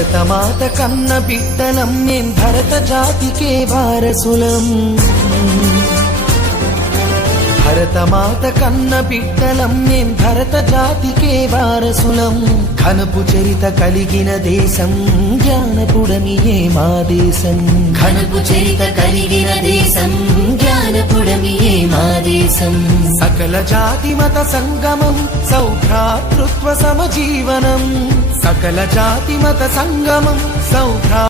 భరతమాత కన్న బిడ్డలం మేం భరత జాతికే వారసులం భరతమాత కన్న బిడ్డలం మేం భరత జాతికే వారసులం ఘనపు చరిత కలిగిన దేశం జ్ఞానపుడమియే మా దేశం ఘనపు చరిత కలిగిన దేశం జ్ఞానపుడమియే మా దేశం సకల జాతి మత సంగమం సౌభ్రాతృత్వ సమజీవనం సకల జాతి మత సంగమం సౌభ్రా